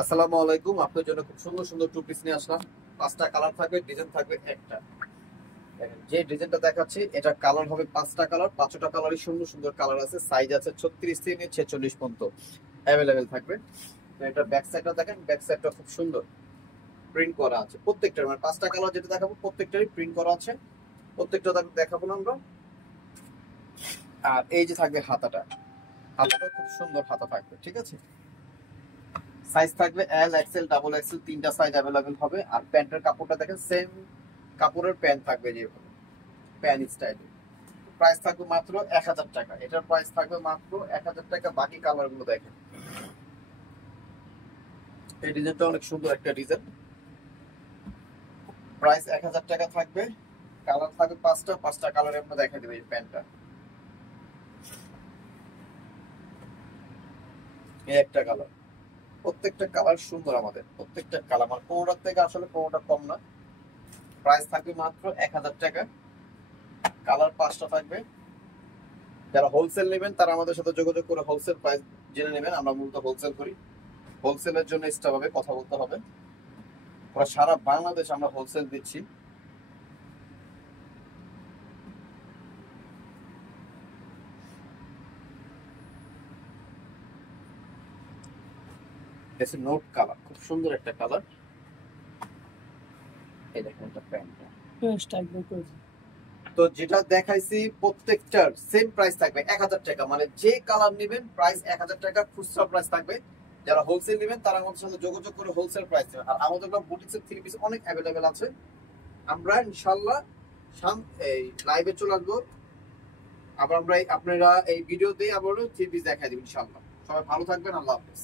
আসসালামু আলাইকুম। আপনার জন্য খুব সুন্দর সুন্দর টু পিস নিয়ে আসলাম। 5টা কালার থাকবে, ডিজাইন থাকবে একটা। দেখেন যে ডিজাইনটা দেখাচ্ছি এটা কালার হবে 5টা কালার, 5টা কালারই সুন্দর সুন্দর কালার আছে। সাইজ আছে 36 থেকে 46 পর্যন্ত অ্যাভেলেবেল থাকবে। তো এটা ব্যাক সাইডটা দেখেন, ব্যাক সাইডটা খুব সুন্দর প্রিন্ট করা আছে প্রত্যেকটার, মানে 5টা কালার যেটা দেখাবো প্রত্যেকটারই প্রিন্ট করা আছে। প্রত্যেকটা দেখাবো না আমরা। আর এই যে থাকবে হাতাটা, হাতাটা খুব সুন্দর হাতা থাকবে, ঠিক আছে। সাইজ থাকবে এল এক্সেল ডাবল এক্সেল, তিনটা সাইজ অ্যাভেলেবেল হবে। আর প্যান্টের কাপড়টা দেখেন সেম কাপড়ের প্যান্ট থাকবে, যেভাবে প্যান্ট স্টাইলে। প্রাইস থাকবে মাত্র 1000 টাকা। এটার প্রাইস থাকবে মাত্র 1000 টাকা। বাকি কালার গুলো দেখেন, এই ডিজাইনটা অনেক সুন্দর একটা ডিজাইন। প্রাইস 1000 টাকা থাকবে। কালার থাকবে 5টা, 5টা কালারে আমরা দেখা দেবো। এই প্যান্টটা, এই একটা কালার, প্রত্যেকটা কালার সুন্দর। আমাদের প্রত্যেকটা কালার মানে কোনোটার থেকে আসলে কোনোটা কম না। প্রাইস থাকবে মাত্র 1000 টাকা। কালার 5টা থাকবে। যারা হোলসেল নেবেন তারা আমাদের সাথে যোগাযোগ করে হোলসেল প্রাইস জেনে নেবেন। আমরা মূলত হোলসেল করি। হোলসেলের জন্য এক্সট্রা ভাবে কথা বলতে হবে। ওরা সারা বাংলাদেশ আমরা হোলসেল দিচ্ছি। এসে নোট কালার, খুব সুন্দর একটা কালার। এই দেখেন একটা প্যান্টটা। তো যেটা দেখাইছি প্রত্যেকটার সেম প্রাইস থাকবে 1000 টাকা। মানে যে কালার নেবেন প্রাইস 1000 টাকা, খুচরা প্রাইস থাকবে। যারা হোলসেল নেবেন তারা আমাদের সাথে যোগাযোগ করে হোলসেল প্রাইস নেবেন। আর আমাদের বুটিক্সের থ্রি পিস অনেক অ্যাভেলেবেল আছে। আমরা ইনশাল্লাহ এই লাইভে চলে আসবো। আবার আমরা আপনারা এই ভিডিও দিয়ে আবারও থ্রি পিস দেখাই দিব ইনশাল্লাহ। সবাই ভালো থাকবেন। আল্লাহ হাফেজ।